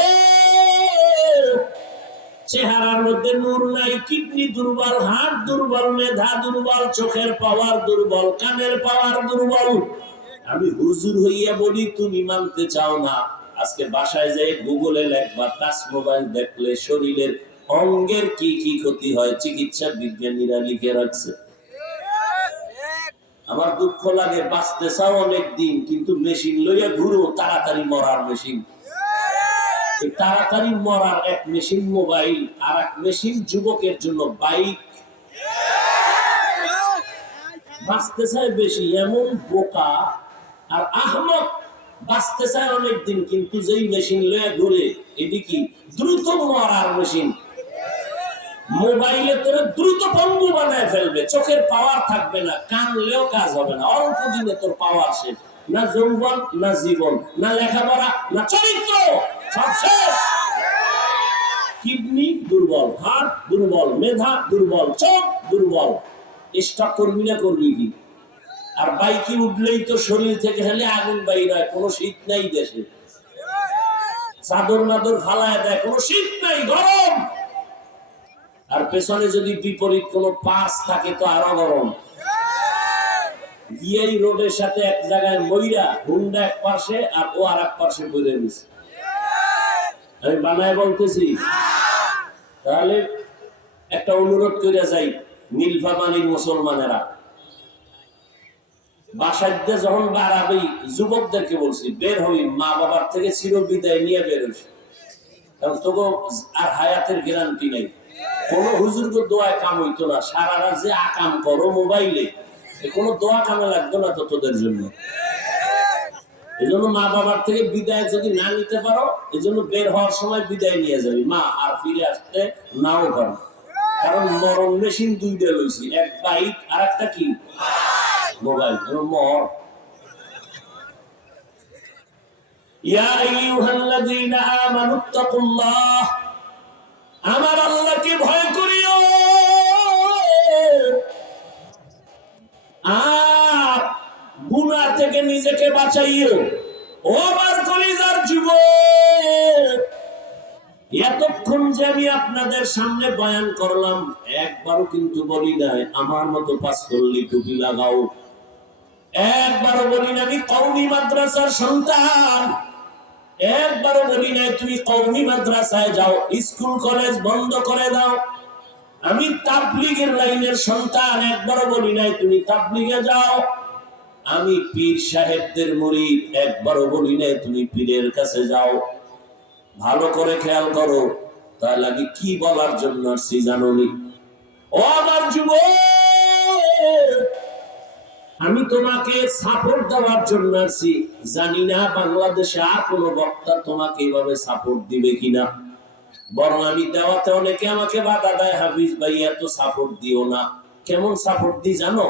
চেহারার মধ্যে নূর নাই, কিডনি দুর্বল, হার্ট দুর্বল, মেধা দুর্বল, চোখের পাওয়ার দুর্বল, কানের পাওয়ার দুর্বল। আমি হুজুর হইয়া বলি, তুমি মানতে চাও না। আজকে বাসায় যাই গুগলে লেখবা, টাচ মোবাইল দেখলে শরীরের অঙ্গের কি কি ক্ষতি হয়, চিকিৎসা বিজ্ঞানীরা লিখে রাখছে। আমার দুঃখ লাগে, বাঁচতে চাও অনেক দিন, কিন্তু মেশিন লইয়া ঘুরো, তাড়াতাড়ি মরার মেশিন। তাড়াতাড়ি মরার এক মেশিন মোবাইল, আর এক মেশিন যুবকের জন্য বাইক। বাঁচতে চায় বেশি, এমন বোকা আর আহমক। বাঁচতে চায় অনেক দিন, কিন্তু যেই মেশিন লইয়া ঘুরে, এটি কি? দ্রুত মরার মেশিন। মোবাইলে তোরে দ্রুত পঙ্গু বানায় ফেলবে, চোখের পাওয়ার থাকবে না, কানলেও কাজ হবে না, অল্প দিনে তোর পাওয়ার শেষ। না যৌবন, না জীবন, না লেখাপড়া, না চরিত্র, সব শেষ। কিডনি দুর্বল, হার্ট দুর্বল, মেধা দুর্বল, চোখ দুর্বল। স্টক করবি না, করবি কি? আর বাইকে উঠলেই তো শরীর থেকে খালি আগুন বাইর হয়, কোনো শীত নাই দেশে। চাদর মাদর ফালায় দেয়, কোনো শীত নাই, গরম। আর পেছনে যদি বিপরীত কোনো পাস থাকে তো আরো গরম। গিয়েই রোডের সাথে এক জায়গায় মইরা, হুন্ডা এক পাশে আর ও আর এক পাশে বইরে গেছে। আমি বানায় বলতেছি। তাহলে একটা অনুরোধ করে যাই, নীলফামারীর মুসলমানেরা, বাসায় যখন বাড়াবি, যুবকদেরকে বলছি, বের হবি, মা বাবার থেকে চির বিদায় নিয়ে বের হইস। কারণ তোকে আর হায়াতের গ্যারান্টি নেই। কোন হুজুর দোয়ায় কাম হইতো না, সারা রাত যে আকাম করো মোবাইলে, কোনো দোয়া কামে লাগতো না তো তোদের জন্য। এই জন্য মা বাবার থেকে বিদায় যদি না নিতে পারো, এই জন্য বের হওয়ার সময় বিদায় নিয়ে যাবি, মা আর ফিরে আসতে নাও পারো। কারণ মরণ মেশিন দুইটা লইছি, এক বাইক আর একটা কি মোবাইল। মর। ইয়া আইয়ুহাল্লাযীনা আমানুত্তাকুল্লাহ, আমার আল্লাহকে ভয় করিও, আর গুনাহ থেকে নিজেকে বাঁচাইও। ও আমার কলিজার যুবক, এতক্ষণ যে আমি আপনাদের সামনে বয়ান করলাম, একবারও কিন্তু বলি নাই আমার মতো পাঁচকল্লি টুপি লাগাও। একবারও বলি না আমি কওমি মাদ্রাসার সন্তান। একবারও বলি নাই তুমি কওমি মাদ্রাসায় যাও, স্কুল কলেজ বন্ধ করে দাও। আমি তাবলীগের লাইনের সন্তান। একবারও বলি নাই তুমি তাবলীগে যাও। আমি পীর সাহেবদের মুরিদ। একবারও বলি নাই তুমি পীরের কাছে যাও। ভালো করে খেয়াল করো, তাহলে আমি কি বলার জন্য আসছি জানোনি? ও আমার যুবক, আমি তোমাকে সাপোর্ট দেওয়ার জন্য আসছি। জানি না বাংলাদেশে আর কোন বক্তা তোমাকে এইভাবে সাপোর্ট দিবে কিনা। বরং আমি দেওয়াতে অনেকে আমাকে বাধা দেয়, হাফিজ ভাই এত সাপোর্ট দিও না। কেমন সাপোর্ট দি জানো?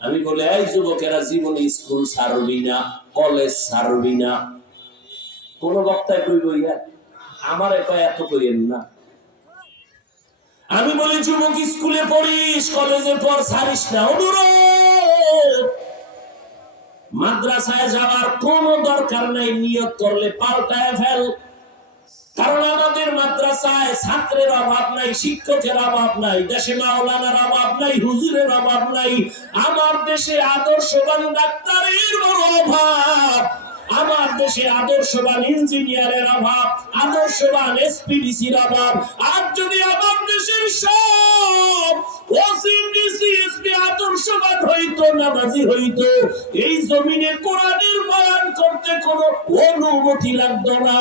আমি বলে, এই যুবকেরা জীবনে স্কুল ছাড়বি না, কলেজ ছাড়বি না। কোন বক্তায় কইব ইয়া আমার এত কইেন না। আমি বলি যুবক, স্কুলে পড়িস, কলেজে পড়, ছাড়িস না। অনুরোধ, মাদ্রাসায় যাওয়ার কোনো দরকার নাই, নিয়ত করলে পাল্টায় ফেল। কারণ আমাদের মাদ্রাসায় ছাত্রের অভাব নাই, শিক্ষকের অভাব নাই, দেশে মাওলানার অভাব নাই, হুজুরের অভাব নাই। আমার দেশে আদর্শবান ডাক্তারের বড় অভাব, আমার দেশে আদর্শবান ইঞ্জিনিয়ারের অভাব, আদর্শবান এসপিডিসির অভাব। আর যদি আমার দেশের সব ওসিডিসি এসপি আদর্শবান হইতো, নামাজি হইতো, এই জমিনে কোরআনের বয়ান করতে কোনো অনুমতি লাগতো না।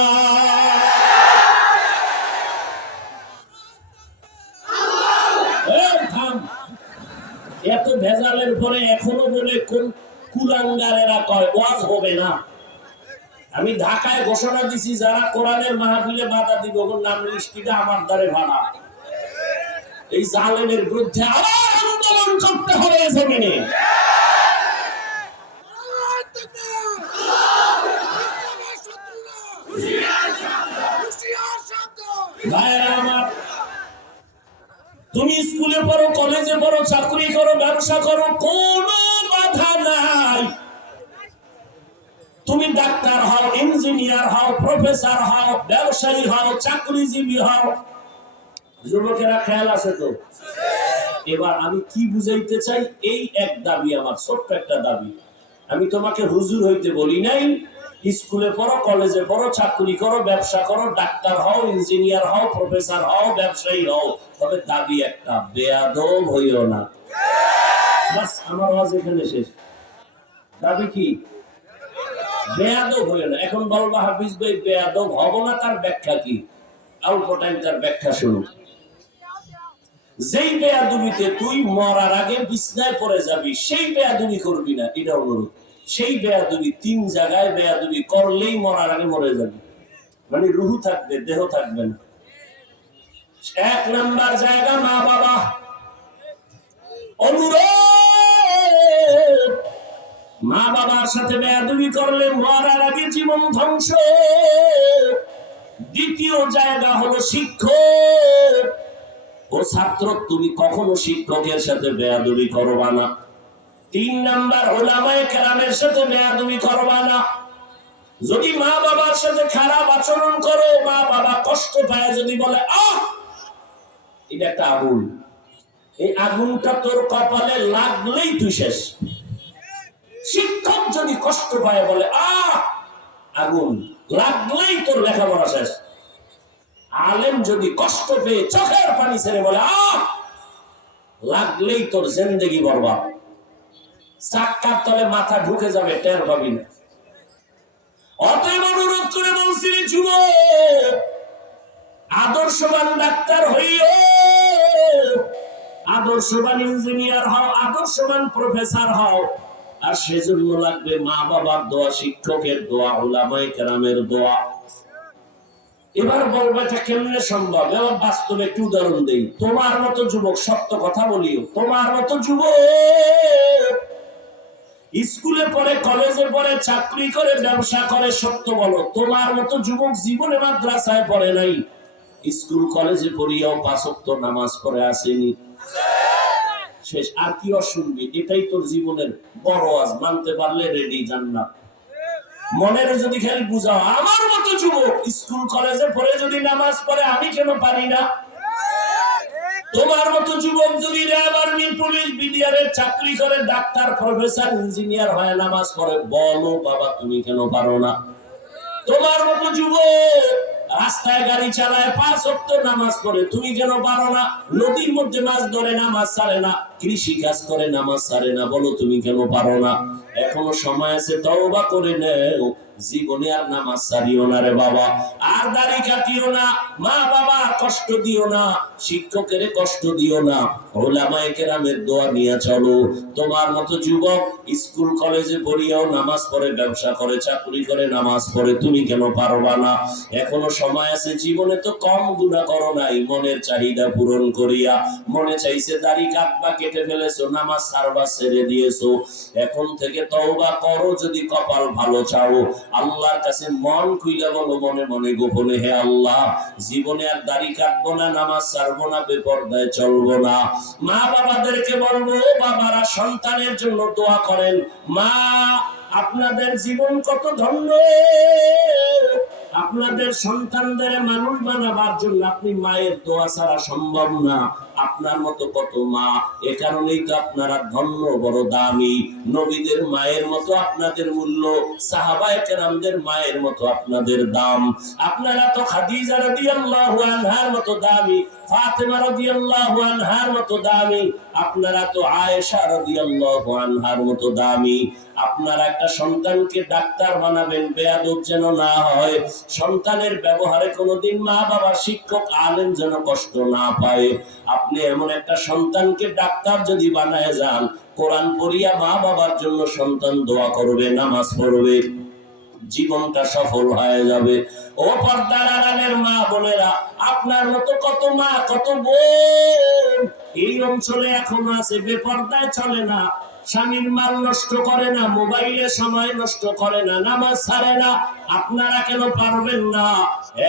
এত ভেজালের পরে এখনো বলে কোন কুলাঙ্গারেরা কয় ওয়াজ হবে না। আমি ঢাকায় ঘোষণা দিছি, যারা কোরআনের মাহফিলে বাধা দিব ওর নাম লিস্টিটা আমার দ্বারে ভাড়া। এই জালেমের বিরুদ্ধে আবার আন্দোলন করতে হবে জমিনে। ভাইরা আমার, তুমি স্কুলে পড়ো, কলেজে পড়ো, চাকরি করো, ব্যবসা করো, কোনো বাধা নাই। তুমি ডাক্তার হও, ইঞ্জিনিয়ার হও, প্রফেসর হও, ব্যবসায়ী হও, চাকরিজীবী হও। যুবকেরা খেয়াল আছে তো? এবার আমি কি বুঝাইতে চাই, এই এক দাবি আমার, ছোট্ট একটা দাবি। আমি তোমাকে হুজুর হইতে বলি নাই। স্কুলে পড়ো, কলেজে পড়ো, চাকরি করো, ব্যবসা করো, ডাক্তার হও, ইঞ্জিনিয়ার হও, প্রফেসর হও, ব্যবসায়ী হও, তবে দাবি একটা, বেয়াদব হইও না। বাস, আমার আওয়াজ এখানে শেষ। দাবি কি? বেয়াদব হইও না। এখন বলবা হাফিজ ভাই বেয়াদব হব না, তার ব্যাখ্যা কি? অল্প টাইম তার ব্যাখ্যা শুনো। যেই বেয়াদবিতে তুই মরার আগে বিছনায় পড়ে যাবি, সেই বেয়াদবি করবি না, এটা অনুরোধ। সেই বেয়াদবি 3 জায়গায় বেয়াদবি করলেই মরার আগে মরে যাবি, মানে রুহু থাকবে, দেহ থাকবে না। 1 নাম্বার জায়গা মা বাবা। অনুরোধ, মা বাবার সাথে বেয়াদবি করলে মরার আগে জীবন ধ্বংস। দ্বিতীয় জায়গা হলো শিক্ষক ও ছাত্র, তুমি কখনো শিক্ষকের সাথে বেয়াদবি করবা না। 3 নাম্বার, উলামায়ে কেরামের সাথে বেয়াদবি করবা না। যদি মা বাবার সাথে খারাপ আচরণ করো, মা বাবা কষ্ট পায়, যদি বলে আহ, এটা একটা আগুন, এই আগুনটা তোর কপালে লাগলেই তুই শেষ। শিক্ষক যদি কষ্ট পায়, বলে আহ, আগুন লাগলেই তোর লেখাপড়া শেষ। আলেম যদি কষ্ট পেয়ে চোখের পানি ছেড়ে বলে আহ, লাগলেই তোর জিন্দেগি বরবাদ। চাক্কার তলে মাথা ঢুকে যাবে, টের পাবি না। অতএব অনুরোধ করে বলছি, যুবক, আদর্শবান ডাক্তার হইও, আদর্শবান ইঞ্জিনিয়ার হও, আদর্শবান প্রফেসর হও। আর সেজন্য লাগবে মা বাবার দোয়া, শিক্ষকের দোয়া, উলামায়ে কেরামের দোয়া। এবার বলবো এটা কেমনে সম্ভব? এবার বাস্তবে একটু উদাহরণ দেই। তোমার মতো যুবক, সত্য কথা বলিও, তোমার মতো যুবক স্কুলে পড়ে, কলেজে পড়ে, চাকরি করে, ব্যবসা করে, সত্য বলো, তোমার মতো যুবক জীবনে মাদ্রাসায় পড়ে নাই, স্কুল কলেজে পড়িয়াও 5 ওয়াক্ত নামাজ পড়ে আসেনি। শেষ। আর কি অশুনবি? এটাই তোর জীবনের বড় আজ। মানতে পারলে রেডি জান্নাত। মনের যদি খালি বুঝাও, আমার মতো যুবক স্কুল কলেজে পড়ে যদি নামাজ পড়ে, আমি কেন পারি না? তোমার মতো যুবক যদি র্যাব, আর্মি, পুলিশ, বিডিআরের চাকরি করে, ডাক্তার, প্রফেসর, ইঞ্জিনিয়ার হয়ে নামাজ পড়ে, বলো বাবা তুমি কেন পারো না? তোমার মতো যুবক রাস্তায় গাড়ি চালায়, 5 ওয়াক্ত নামাজ পড়ে, তুমি কেন পারো না? নদীর মধ্যে মাছ ধরে নামাজ ছাড়ে না, কৃষি কাজ করে নামাজ ছাড়ে না, বলো তুমি কেন পারো না? এখনো সময় আছে, তওবা করে নেও, জীবনে আর নামাজ ছাড়িও না রে বাবা। আর দাড়ি কাটিও না, মা বাবা কষ্ট দিও না, শিক্ষকের কষ্ট দিও না, উলামায়ে কেরামের দোয়া নিয়ে চলো। তোমার মতো যুবক স্কুল কলেজে পড়িয়াও নামাজ পড়ে, ব্যবসা করে, চাকরি করে, নামাজ পড়ে, তুমি কেন পারবা না? এখনো সময় আছে, জীবনে তো কম গুনাহ করো নাই, মনের চাহিদা পূরণ করিয়া। মনে চাইছে দাড়ি কাটবা, কেটে ফেলেছো, নামাজ ছাড়বা, ছেড়ে দিয়েছো। এখন থেকে তওবা করো, যদি কপাল ভালো চাও। আল্লাহর কাছে মন খুইলা বলো, মনে মনে গোপনে, হে আল্লাহ, জীবনে আর দাড়ি কাটবো না, নামাজ ছাড়বো না, বেপরদায় চলবো না। মা বাবাদেরকে বলবো, বাবারা সন্তানের জন্য দোয়া করেন। মা, আপনাদের জীবন কত ধন্য, আপনাদের সন্তানদের মানুষ বানাবার জন্য আপনি মায়ের দোয়া ছাড়া সম্ভব না। আপনার মতো কত মা, এ কারণেই তো আপনারা ধন্য, বড় দামি। নবীদের মায়ের মতো আপনাদের মূল্য, সাহাবায়ে কেরামদের মায়ের মতো আপনাদের দাম। আপনারা তো খাদিজা রাদিয়াল্লাহু আনহার মতো দামি, ফাতেমা রাদিয়াল্লাহু আনহার মতো দামি, আপনারা তো আয়েশা রাদিয়াল্লাহু আনহার মতো দামি। আপনারা একটা সন্তানকে ডাক্তার বানাবেন, বেয়াদব যেন না হয়। সন্তানের ব্যবহারে কোনোদিন মা বাবা, শিক্ষক, আলেম যেন কষ্ট না পায়। আপনি এমন একটা সন্তানকে ডাক্তার যদি বানায় যান, কোরআন পড়িয়া মা বাবার জন্য সন্তান দোয়া করবে, নামাজ পড়বে, জীবনটা সফল হয়ে যাবে। ও পর্দার আড়ালের মা বোনেরা, আপনার মতো কত মা, কত বোন এই অঞ্চলে এখনো আছে, বেপর্দায় চলে না, স্বামীর মাল নষ্ট করে না, মোবাইলে সময় নষ্ট করে না, নামাজ ছাড়ে না। আপনারা কেন পারবেন না?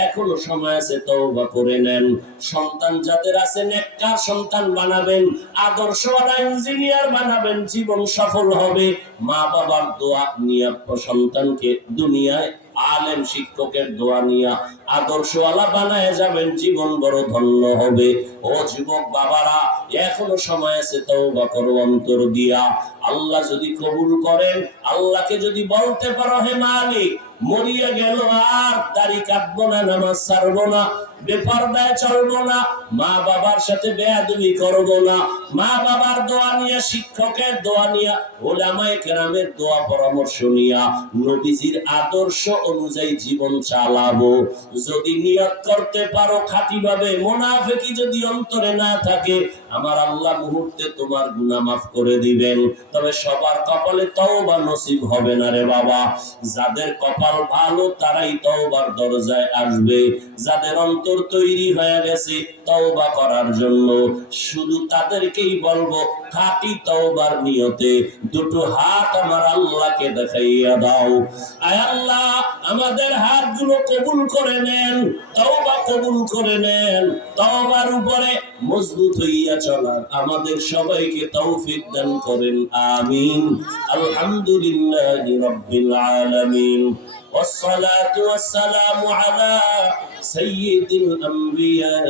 এখনো সময় আছে, তওবা করে নেন। সন্তান যাদের আছে, নেককার সন্তান বানাবেন, আদর্শওয়ালা ইঞ্জিনিয়ার বানাবেন, জীবন সফল হবে। মা বাবার দোয়া নিয়ে সন্তানকে দুনিয়ায় আলেম শিক্ষকের দোয়া নিয়া আদর্শওয়ালা বানায় যাবেন, জীবন বড় ধন্য হবে। ও যুবক বাবারা, এখনো সময় আছে, তওবা করো অন্তর দিয়া। আল্লাহ যদি কবুল করেন, আল্লাহকে যদি বলতে পারো, হে মালিক, মরিয়া গেল আর দাড়ি কাটবো না, নামাজ ছাড়বো না, বেপরদায় চলবো না, মা বাবার সাথে বেয়াদবি করবো না, মা বাবার দোয়া নিয়ে, শিক্ষকের দোয়া নিয়ে, উলামায়ে কেরামের দোয়া পরামর্শ নিয়া, নবীজির আদর্শ অনুযায়ী জীবন চালাবো। যদি নিয়ত করতে পারো খাঁটিভাবে, মুনাফিকি যদি অন্তরে না থাকে, আমার আল্লাহ মুহূর্তে তোমার গুনাহ মাফ করে দিবেন। তবে সবার কপালে তওবা নসিব হবে না রে বাবা। যাদের কপাল ভালো তারাই তওবার দরজায় আসবে। যাদের অন্তর তৈরি হয়ে গেছে তওবা করার জন্য, শুধু তাদেরকেই বলবো, খাঁটি তওবার নিয়তে দুটো হাত আমার আল্লাহকে দেখাইয়া দাও। আয় আল্লাহ, আমাদের হাতগুলো কবুল করে নেন, তওবা কবুল করে নেন। তওবার উপরে মজবুত হইয়া চলার আমাদের সবাইকে তৌফিক দান করেন, আমিন। আলহামদুলিল্লাহি রাব্বিল আলামিন, والصلاة والسلام على سيد الأنبياء